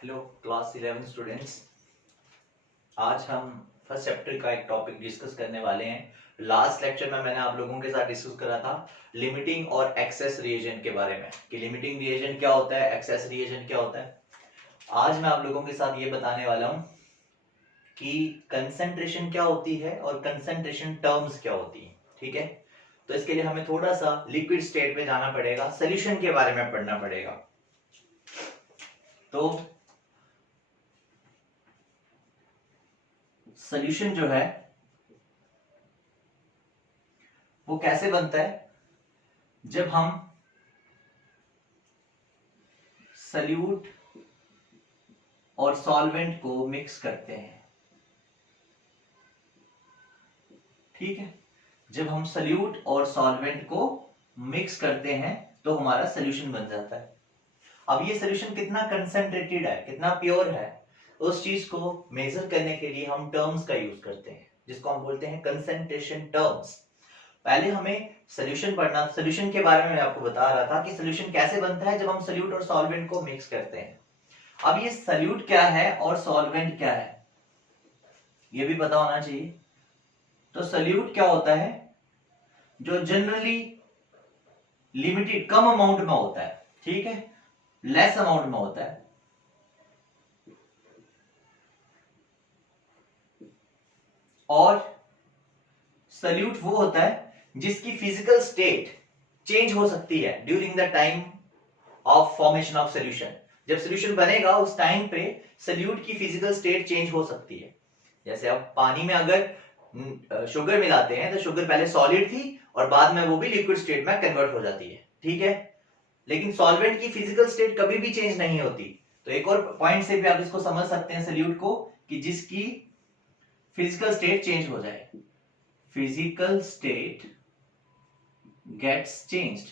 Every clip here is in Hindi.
Hello class 11 students. आज हम फर्स्ट चैप्टर का एक टॉपिक डिस्कस करने वाले हैं। लास्ट लेक्चर में मैंने आप लोगों के साथ डिस्कस करा था लिमिटिंग और एक्सेस रिएजेंट के बारे में कि लिमिटिंग रिएजेंट क्या होता है, एक्सेस रिएजेंट क्या होता है। आज मैं आप लोगों के साथ ये बताने वाला हूं कि कंसंट्रेशन क्या होती है और कंसंट्रेशन टर्म्स क्या होती है। ठीक है, तो इसके लिए हमें थोड़ा सा लिक्विड स्टेट पे जाना पड़ेगा, सोल्यूशन के बारे में पढ़ना पड़ेगा। तो सोल्यूशन जो है वो कैसे बनता है, जब हम सल्यूट और सॉल्वेंट को मिक्स करते हैं। ठीक है, जब हम सल्यूट और सॉल्वेंट को मिक्स करते हैं तो हमारा सोल्यूशन बन जाता है। अब ये सोल्यूशन कितना कंसंट्रेटेड है, कितना प्योर है, उस चीज को मेजर करने के लिए हम टर्म्स का यूज करते हैं जिसको हम बोलते हैं कंसंट्रेशन टर्म्स। पहले हमें सोल्यूशन पढ़ना, सोल्यूशन के बारे में मैं आपको बता रहा था कि सोल्यूशन कैसे बनता है जब हम सल्यूट और सॉल्वेंट को मिक्स करते हैं। अब ये सल्यूट क्या है और सॉल्वेंट क्या है ये भी पता होना चाहिए। तो सल्यूट क्या होता है, जो जनरली लिमिटेड कम अमाउंट में होता है, ठीक है, लेस अमाउंट में होता है। और सल्यूट वो होता है जिसकी फिजिकल स्टेट चेंज हो सकती है during the time of formation of solution. जब सोल्यूशन बनेगा उस टाइम पे सल्यूट की फिजिकल स्टेट चेंज हो सकती है। जैसे अब पानी में अगर शुगर मिलाते हैं तो शुगर पहले सॉलिड थी और बाद में वो भी लिक्विड स्टेट में कन्वर्ट हो जाती है। ठीक है, लेकिन सॉल्वेंट की फिजिकल स्टेट कभी भी चेंज नहीं होती। तो एक और पॉइंट से भी आप इसको समझ सकते हैं सल्यूट को, कि जिसकी फिजिकल स्टेट चेंज हो जाए, फिजिकल स्टेट गेट्स चेंज्ड,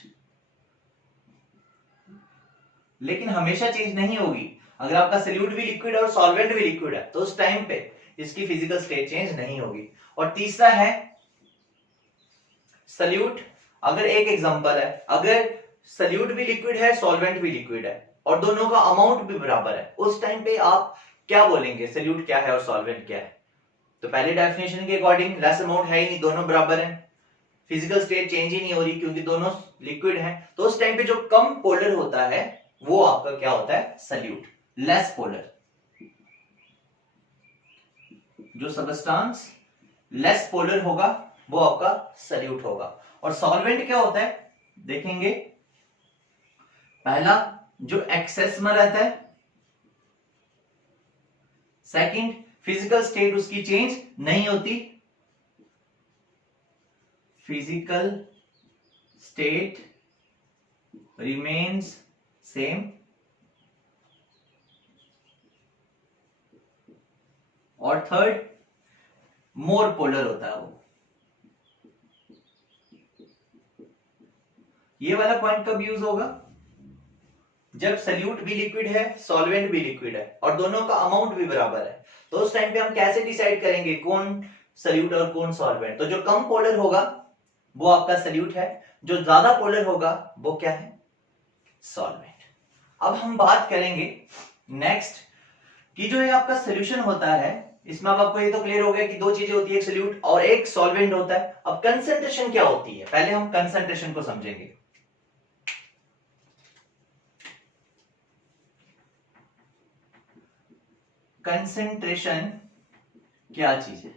लेकिन हमेशा चेंज नहीं होगी। अगर आपका सल्यूट भी लिक्विड है और सॉल्वेंट भी लिक्विड है तो उस टाइम पे इसकी फिजिकल स्टेट चेंज नहीं होगी। और तीसरा है सल्यूट, अगर एक एग्जांपल है, अगर सल्यूट भी लिक्विड है सॉल्वेंट भी लिक्विड है और दोनों का अमाउंट भी बराबर है, उस टाइम पे आप क्या बोलेंगे सल्यूट क्या है और सॉल्वेंट क्या है। तो पहले डेफिनेशन के अकॉर्डिंग लेस अमाउंट है ही नहीं, दोनों बराबर हैं, फिजिकल स्टेट चेंज ही नहीं हो रही क्योंकि दोनों लिक्विड हैं। तो उस टाइम पे जो कम पोलर होता है वो आपका क्या होता है, सल्यूट। लेस पोलर, जो सबस्टांस लेस पोलर होगा वो आपका सल्यूट होगा। और सॉल्वेंट क्या होता है देखेंगे, पहला जो एक्सेस में रहता है, सेकंड फिजिकल स्टेट उसकी चेंज नहीं होती, फिजिकल स्टेट रिमेन्स सेम, और थर्ड मोर पोलर होता है वो। ये वाला पॉइंट कब यूज होगा, जब सल्यूट भी लिक्विड है सॉल्वेंट भी लिक्विड है और दोनों का अमाउंट भी बराबर है। तो उस टाइम पे हम कैसे डिसाइड करेंगे कौन सल्यूट और कौन सॉल्वेंट। तो जो कम पोलर होगा वो आपका सल्यूट है, जो ज्यादा पोलर होगा वो क्या है, सॉल्वेंट। अब हम बात करेंगे नेक्स्ट कि जो ये आपका सोल्यूशन होता है, इसमें अब आपको ये तो क्लियर हो गया कि दो चीजें होती है, एक सल्यूट और एक सॉल्वेंट होता है। अब कंसंट्रेशन क्या होती है, पहले हम कंसंट्रेशन को समझेंगे। कंसंट्रेशन क्या चीज है,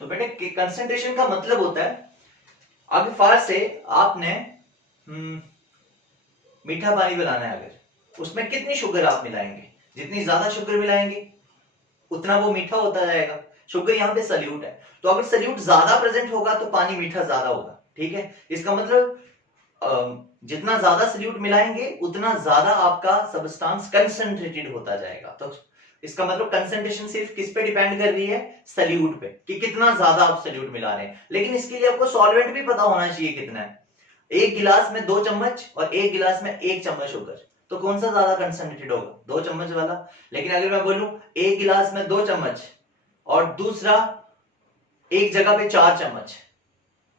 तो बेटे कंसंट्रेशन का मतलब होता है, अगर फार से आपने मीठा पानी बनाना है, अगर उसमें कितनी शुगर आप मिलाएंगे, जितनी ज्यादा शुगर मिलाएंगे उतना वो मीठा होता जाएगा। शुगर यहाँ पे सल्यूट है, तो अगर सल्यूट ज्यादा प्रेजेंट होगा तो पानी मीठा ज्यादा होगा। ठीक है, इसका मतलब जितना ज्यादा सल्यूट मिलाएंगे उतना ज्यादा आपका सबस्टांस कंसंट्रेटेड होता जाएगा। तो इसका मतलब कंसंट्रेशन सिर्फ किस पे डिपेंड कर रही है, सल्यूट पे, कि कितना ज्यादा आप सल्यूट मिला रहे हैं। लेकिन इसके लिए आपको सॉल्वेंट भी पता होना चाहिए कितना है। एक गिलास में 2 चम्मच और एक गिलास में 1 चम्मच शुगर, तो कौन सा ज्यादा कंसंट्रेटेड होगा, 2 चम्मच वाला। लेकिन अगर मैं बोलूं एक गिलास में 2 चम्मच और दूसरा एक जगह पे 4 चम्मच,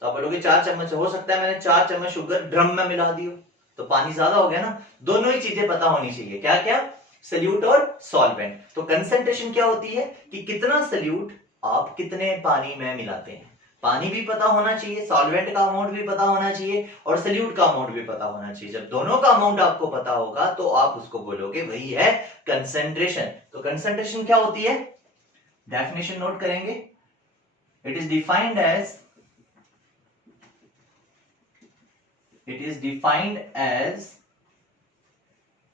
तो आप बोलोगे 4 चम्मच, हो सकता है मैंने 4 चम्मच शुगर ड्रम में मिला दी हो, तो पानी ज्यादा हो गया ना। दोनों ही चीजें पता होनी चाहिए, क्या क्या, सल्यूट और सॉल्वेंट। तो कंसंट्रेशन क्या होती है कि कितना सल्यूट आप कितने पानी में मिलाते हैं। पानी भी पता होना चाहिए, सॉल्वेंट का अमाउंट भी पता होना चाहिए और सल्यूट का अमाउंट भी पता होना चाहिए। जब दोनों का अमाउंट आपको पता होगा तो आप उसको बोलोगे वही है कंसंट्रेशन। तो कंसंट्रेशन क्या होती है, डेफिनेशन नोट करेंगे। It is defined as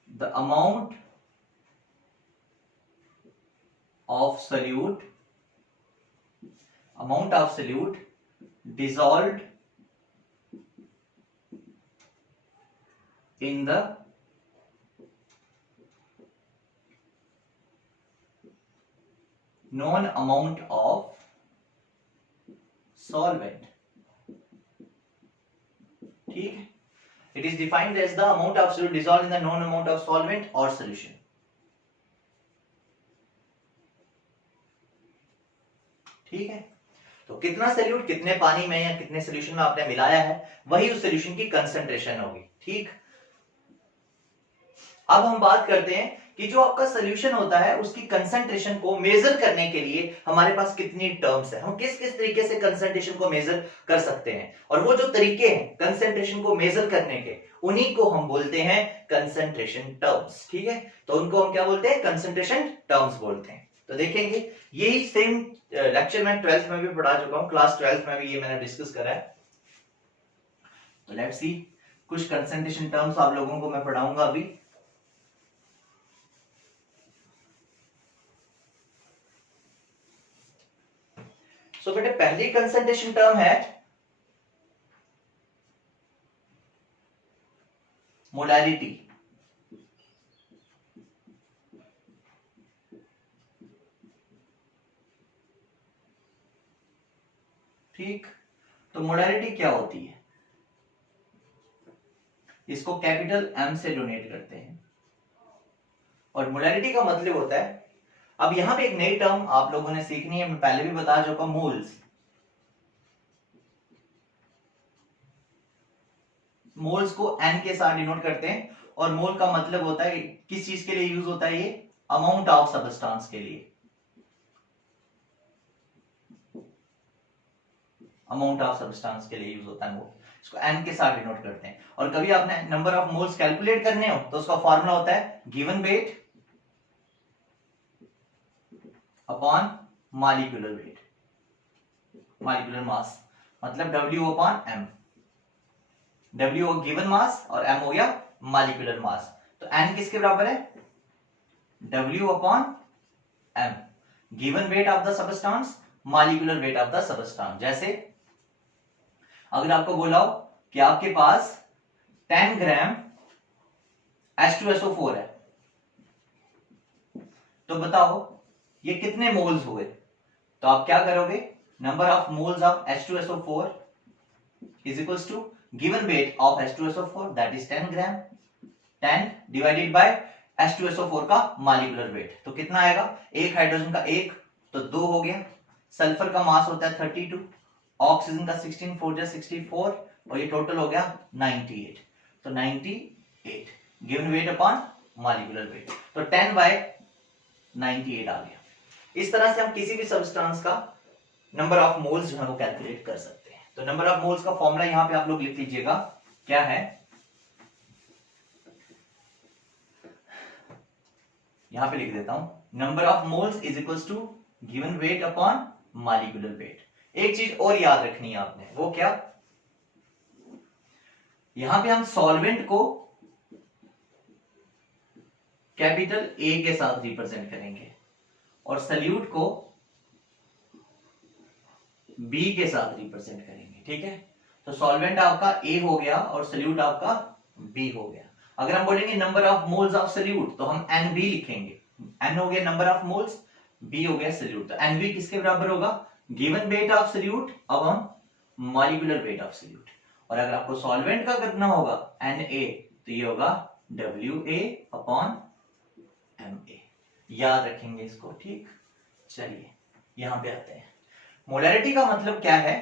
the amount of solute dissolved in the known amount of solvent। ठीक है, it is defined as the amount of solute dissolved in the known amount of solvent or solution। ठीक है, तो कितना सल्यूट कितने पानी में या कितने सोल्यूशन में आपने मिलाया है, वही उस सोल्यूशन की कंसंट्रेशन होगी। ठीक, अब हम बात करते हैं कि जो आपका सोल्यूशन होता है उसकी कंसंट्रेशन को मेजर करने के लिए हमारे पास कितनी टर्म्स है, हम किस किस तरीके से कंसंट्रेशन को मेजर कर सकते हैं। और वो जो तरीके हैं कंसंट्रेशन को मेजर करने के, उन्हीं को हम बोलते हैं कंसंट्रेशन टर्म्स। ठीक है, तो उनको हम क्या बोलते हैं, कंसंट्रेशन टर्म्स बोलते हैं। तो देखेंगे यही सेम लेक्चर मैं 12th में भी पढ़ा चुका हूं, क्लास 12th में भी ये मैंने डिस्कस करा है। तो लेट्स सी, कुछ कंसंट्रेशन टर्म्स आप लोगों को मैं पढ़ाऊंगा अभी। सो बेटे पहली कंसंट्रेशन टर्म है मोलैरिटी। ठीक, तो मोलैरिटी क्या होती है, इसको कैपिटल एम से डोनेट करते हैं। और मोलैरिटी का मतलब होता है, अब यहां पे एक नई टर्म आप लोगों ने सीखनी है, मैं पहले भी बता चुका, मोल्स। मोल्स को एन के साथ डिनोट करते हैं और मोल का मतलब होता है, किस चीज के लिए यूज होता है, ये अमाउंट ऑफ सबस्टेंस के लिए, अमाउंट ऑफ सबस्टेंस के लिए यूज होता है मोल, इसको एन के साथ डिनोट करते हैं। और कभी आपने नंबर ऑफ मोल्स कैलकुलेट करने हो तो उसका फॉर्मूला होता है given weight upon molecular wait, molecular mass, मतलब W अपॉन M। W हो गिवन मास और M हो गया मॉलिक्यूलर मास। तो N किसके बराबर है, W upon M, given weight of the substance, molecular weight of the substance. जैसे अगर आपको बोला हो कि आपके पास 10 ग्राम H2SO4 है, तो बताओ ये कितने मोल्स हुए। तो आप क्या करोगे, number of moles of H2SO4 is equals to given weight of H2SO4 that is 10 gram, 10 divided by H2SO4 का मॉलिक्यूलर वेट। तो कितना आएगा, एक हाइड्रोजन का एक तो 2 हो गया, सल्फर का मास होता है 32, ऑक्सीजन का 16, 4 जा 64 और ये टोटल हो गया 98। तो 98 given weight upon molecular wait, तो 10 बाय 98 आ गया। इस तरह से हम किसी भी सब्सटेंस का नंबर ऑफ मोल्स जो है वो कैलकुलेट कर सकते हैं। तो नंबर ऑफ मोल्स का फॉर्मूला यहां पे आप लोग लिख लीजिएगा, क्या है, यहां पे लिख देता हूं, number of moles is equals to given weight upon molecular weight. एक चीज और याद रखनी है आपने, वो क्या, यहां पे हम सॉल्वेंट को कैपिटल ए के साथ रिप्रेजेंट करेंगे और सल्यूट को बी के साथ रिप्रेजेंट करेंगे। ठीक है, तो सॉल्वेंट आपका ए हो गया और सल्यूट आपका बी हो गया। अगर हम बोलेंगे number of moles of solute तो हम एन बी लिखेंगे, एन हो गया नंबर ऑफ मोल्स, बी हो गया सल्यूट। तो एन बी किसके बराबर होगा, given weight of solute upon molecular weight of solute. और अगर आपको सॉल्वेंट का करना होगा एन ए, तो ये होगा W A upon M A, याद रखेंगे इसको। ठीक, चलिए यहां पे आते हैं। मोलैरिटी का मतलब क्या है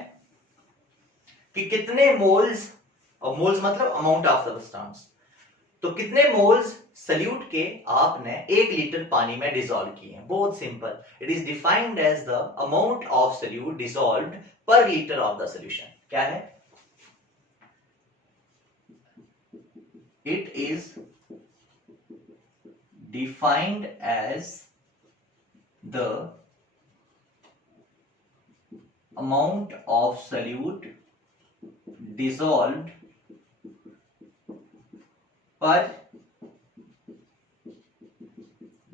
कि कितने मोल्स, और मोल्स मतलब अमाउंट ऑफ सब्सटेंस, तो कितने मोल्स सल्यूट के आपने 1 लीटर पानी में डिसॉल्व किए हैं? बहुत simple, it is defined as the amount of solute dissolved per litre of the solution. क्या है? It is defined as the amount of solute dissolved per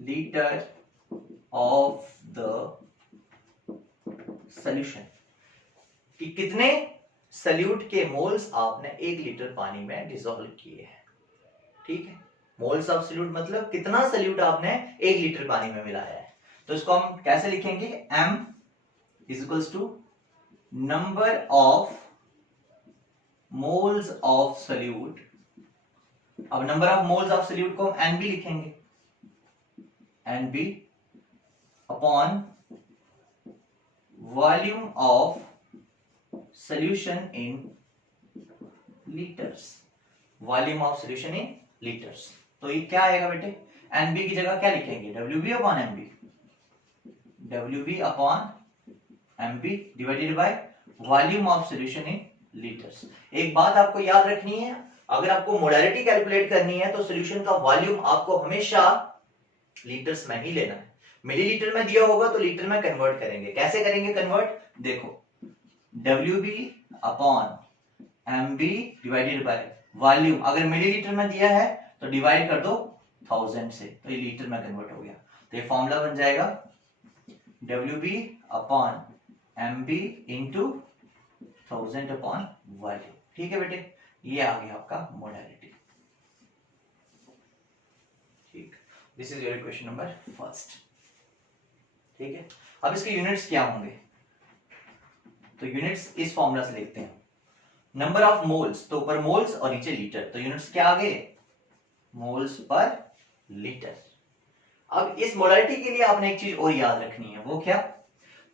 liter of the solution, कि कितने सल्यूट के मोल्स आपने 1 लीटर पानी में डिसॉल्व किए हैं। ठीक है, मोल्स ऑफ सल्यूट मतलब कितना सल्यूट आपने 1 लीटर पानी में मिलाया है। तो इसको हम कैसे लिखेंगे? m is equals to number of moles of solute। अब number of moles of solute को हम NB लिखेंगे, NB upon volume of solution in liters, volume of solution in liters। तो ये क्या आएगा बेटे? NB की जगह क्या लिखेंगे? WB upon MB, WB upon MB divided by volume of solution in litres. एक बात आपको याद रखनी है, अगर आपको मोलारिटी कैलकुलेट करनी है तो सॉल्यूशन का वॉल्यूम आपको हमेशा लीटर्स में ही लेना है। मिलीलीटर में दिया होगा तो लीटर में कन्वर्ट करेंगे। कैसे करेंगे कन्वर्ट? देखो, WB upon MB divided by volume, अगर मिलीलीटर में दिया है तो डिवाइड कर दो 1000 से, तो ये लीटर में कन्वर्ट हो गया। तो ये फॉर्मूला बन जाएगा WB upon MB into 1000 upon volume. ठीक है बेटे, ये आ गया आपका मोलारिटी। ठीक, this is your question number first. ठीक है, अब इसके यूनिट्स क्या होंगे? तो यूनिट्स इस फॉर्मूला से लिखते हैं, नंबर ऑफ मोल्स, तो ऊपर मोल्स और नीचे लीटर, तो यूनिट्स क्या आ गए? Moles per litre. अब इस मोलारिटी के लिए आपने एक चीज और याद रखनी है, वो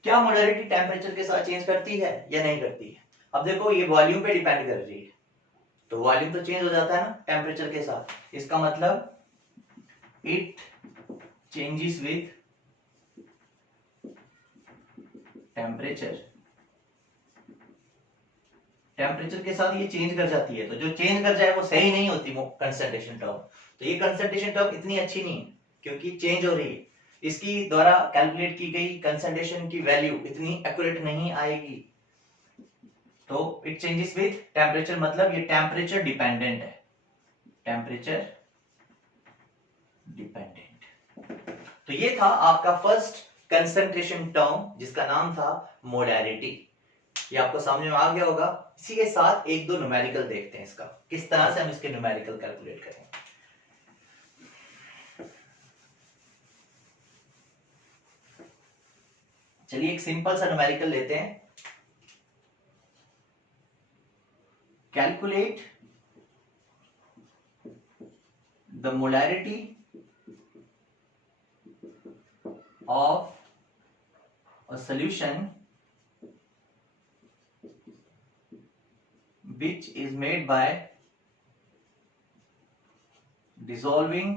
क्या मोलारिटी टेम्परेचर के साथ चेंज करती है या नहीं करती है? अब देखो, ये वॉल्यूम पे डिपेंड कर रही है, तो वॉल्यूम तो चेंज हो जाता है ना टेम्परेचर के साथ। इसका मतलब it changes with temperature, temperature के साथ ये चेंज कर जाती है। तो जो चेंज कर जाए वो सही नहीं होती कंसंट्रेशन टर्म। तो ये कंसंट्रेशन टर्म इतनी अच्छी नहीं है क्योंकि चेंज हो रही है, इसकी द्वारा कैलकुलेट की गई कंसंट्रेशन की वैल्यू इतनी एक्यूरेट नहीं आएगी। तो इट चेंजेस विथ टेम्परेचर, मतलब ये टेम्परेचर डिपेंडेंट है, टेम्परेचर डिपेंडेंट। तो ये था आपका फर्स्ट कंसंट्रेशन टर्म जिसका नाम था मोलारिटी। ये आपको समझ में आ गया होगा। इसी के साथ एक दो न्यूमेरिकल देखते हैं, इसका किस तरह से हम इसके न्यूमेरिकल कैलकुलेट करें। चलिए एक सिंपल सा न्यूमेरिकल लेते हैं। Calculate the molarity of a solution which is made by dissolving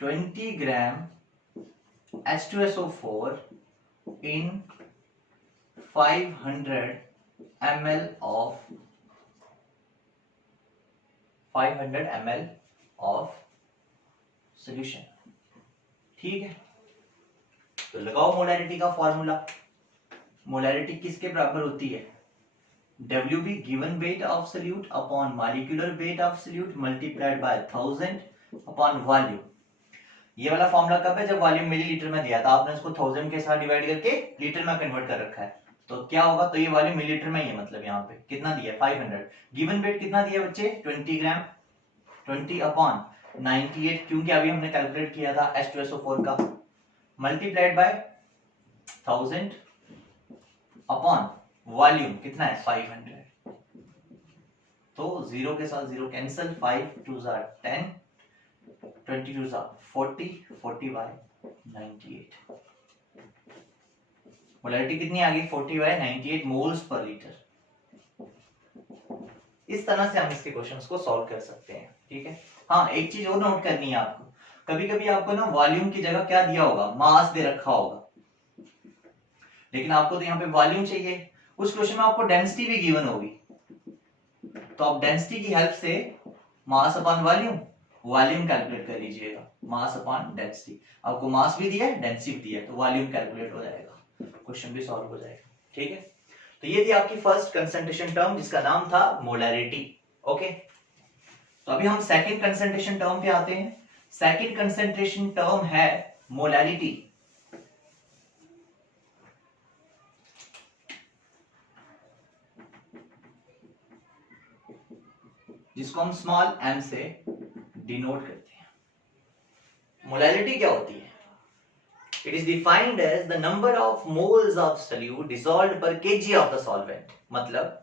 20 gram H2SO4 in 500 ml of solution। ठीक है, तो लगाओ मोलारिटी का फॉर्मूला। मोलारिटी किसके बराबर होती है? WB given weight of solute upon molecular weight of solute multiplied by 1000 upon volume. ये वाला फॉर्मूला कब है? जब वॉल्यूम मिलीलीटर में दिया था, आपने इसको 1000 के साथ डिवाइड करके लीटर में कन्वर्ट कर रखा है, तो क्या होगा? तो ये वॉल्यूम मिलीलीटर में ही है, मतलब यहाँ पे कितना दिया है? 500। गिवन वेट कितना दिया बच्चे? 20 ग्राम, 20 अपॉन 98, क्योंकि अभी हमने कैलकुलेट किया था H2SO4 का, मल्टीप्लाइड बाय 1000 अपॉन वॉल्यूम कितना है? 500। तो 0 के साथ 0 कैंसिल, 5 2 10, 22 40, 40 बाय 98। मोलारिटी कितनी आ गई? 40 बाय 98 मोल्स पर लीटर। इस तरह से हम इसके क्वेश्चंस को सॉल्व कर सकते हैं, ठीक है। हाँ, एक चीज और नोट करनी है आपको, कभी कभी आपको ना वॉल्यूम की जगह क्या दिया होगा, मास दे रखा होगा, लेकिन आपको तो यहाँ पे वॉल्यूम चाहिए। उस क्वेश्चन में आपको डेंसिटी भी गिवन होगी, तो आप डेंसिटी की हेल्प से mass upon volume, volume calculate कर लीजिएगा, मास अपॉन डेंसिटी। आपको मास भी दिया है, डेंसिटी भी दिया है, तो वॉल्यूम कैलकुलेट हो जाएगा, क्वेश्चन भी सॉल्व हो जाएगा, ठीक है। तो ये थी आपकी फर्स्ट कंसंट्रेशन टर्म जिसका नाम था मोलैरिटी। ओके, तो अभी हम सेकंड कंसंट्रेशन टर्म पे आते हैं। सेकंड कंसंट्रेशन टर्म है मोलैरिटी। जिसको हम स्मॉल m से डिनोट करते हैं। मोलैरिटी क्या होती है? It is defined as the number of moles of solute dissolved per KG of the solvent. मतलब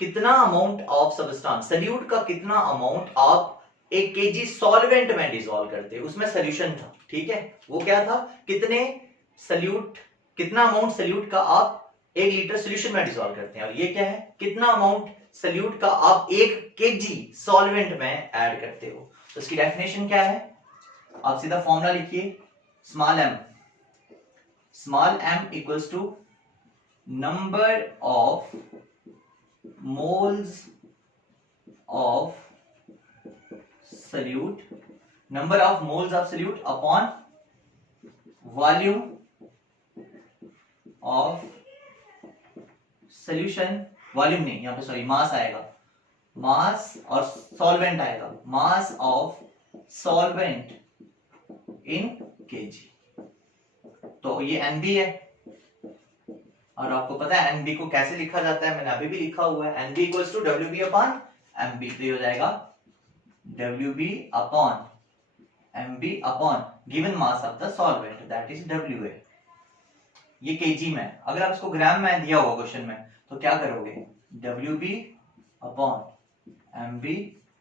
कितना अमाउंट ऑफ सब्सटेंस, सॉल्यूट का कितना अमाउंट आप एक केजी सॉल्वेंट में डिसॉल्व करते हैं, उसमें सॉल्यूशन था, ठीक है। वो क्या था, कितने सॉल्यूट, कितना अमाउंट सॉल्यूट का आप 1 लीटर सॉल्यूशन में डिसॉल्व करते हैं, और ये क्या है, कितना अमाउंट सॉल्यूट का आप 1 केजी सॉल्वेंट में ऐड करते हो। तो इसकी डेफिनेशन क्या है, आप सीधा फॉर्मूला लिखिए, small m equals to number of moles of solute, number of moles of solute upon volume of solution, volume नहीं, यहां पे सॉरी मास आएगा, मास और सॉल्वेंट आएगा, mass of solvent in KG. तो ये एनबी है, और आपको पता है एनबी को कैसे लिखा जाता है, मैंने अभी भी लिखा हुआ है, NB equals to WB upon MB. तो ये हो जाएगा WB upon MB upon given mass of the solvent, that is WA। ये kg में, अगर आप इसको ग्राम में दिया होगा क्वेश्चन में तो क्या करोगे, WB upon MB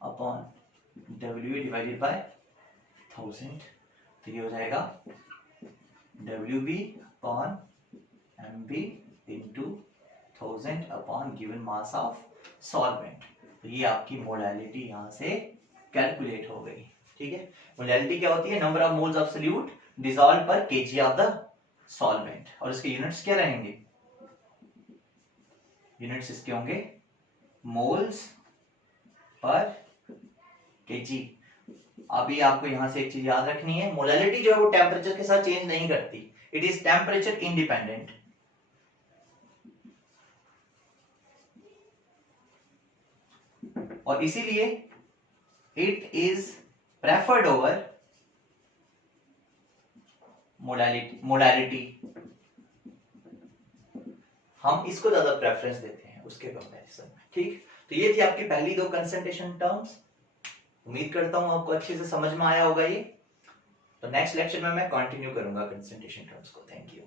upon WA divided by 1000। तो ये हो जाएगा WB upon MB into 1000 upon given mass of solvent। तो ये आपकी मोलैरिटी यहां से कैलकुलेट हो गई, ठीक है। मोलैरिटी क्या होती है, number of moles of solute dissolve पर केजी ऑफ द सॉल्वेंट, और इसके यूनिट्स क्या रहेंगे, यूनिट्स इसके होंगे मोल्स पर केजी। अभी आपको यहां से एक चीज याद रखनी है, मोलैरिटी जो है वो टेम्परेचर के साथ चेंज नहीं करती, इट इज टेम्परेचर इंडिपेंडेंट। और इसीलिए it is preferred over molarity. हम इसको ज्यादा प्रेफरेंस देते हैं उसके कंपैरिजन में, ठीक। तो ये थी आपकी पहली 2 कंसंट्रेशन टर्म्स। उम्मीद करता हूं आपको अच्छे से समझ में आया होगा ये। तो नेक्स्ट लेक्चर में मैं कंटिन्यू करूंगा कंसंट्रेशन टर्म्स को। Thank you.